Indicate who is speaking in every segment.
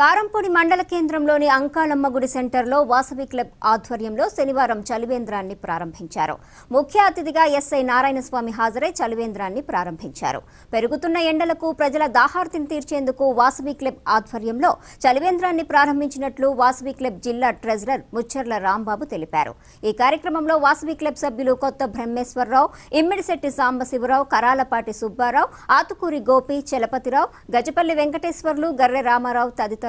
Speaker 1: కారంపూడి మండల కేంద్రంలోని అంకాలమ్మ గుడి సెంటర్లో వాసవి క్లబ్ ఆధ్వర్యంలో శనివారం చలివేంద్రాన్ని ప్రారంభించారు. ముఖ్య అతిథిగా ఎస్ఐ నారాయణస్వామి హాజరై చలివేంద్రాన్ని ప్రారంభించారు. పెరుగుతున్న ఎండలకు ప్రజల దాహార్తిని తీర్చేందుకు వాసవి క్లబ్ ఆధ్వర్యంలో చలివేంద్రాన్ని ప్రారంభించినట్లు వాసవి క్లబ్ జిల్లా ట్రెజరర్ ముచ్చర్ల రాంబాబు తెలిపారు. ఈ కార్యక్రమంలో వాసవి క్లబ్ సభ్యులు కొత్త బ్రహ్మేశ్వరరావు ఇమ్మిడిశెట్టి సాంబశివరావు కరాలపాటి సుబ్బారావు ఆతుకూరి గోపి చలపతిరావు గజపల్లి వెంకటేశ్వర్లు గర్రె రామారావు తదితరులు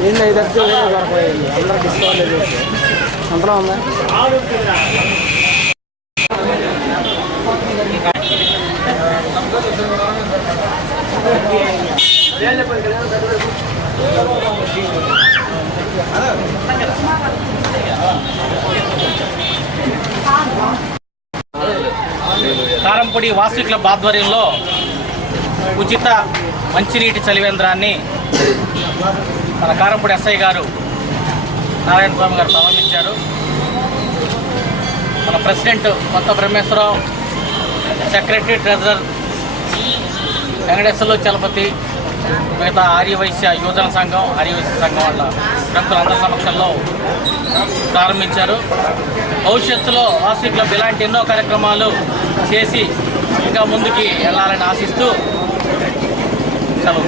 Speaker 2: ఏంటి ఐదు లక్షలు దొరకలేదు అందరూ డిస్కౌంట్ చేసి అంతలో ఉందా?
Speaker 3: కారంపొడి వాసు క్లబ్ ఆధ్వర్యంలో ఉచిత మంచినీటి చలివేంద్రాన్ని మన కారంపూడి ఎస్ఐ గారు నారాయణ స్వామి గారు ప్రారంభించారు. మన president Kotha Brahmeswararao secretary treasurer Venkateswarlu Chalapathi మిగతా ఆర్యవైశ్య యువజన సంఘం ఆర్యవైశ్య సంఘం వాళ్ళ ప్రముఖులందరి సమక్షంలో ప్రారంభించారు. భవిష్యత్తులో వాసీ క్లబ్ ఇలాంటి ఎన్నో కార్యక్రమాలు చేసి ఇంకా ముందుకి వెళ్ళాలని ఆశిస్తూ సెలవు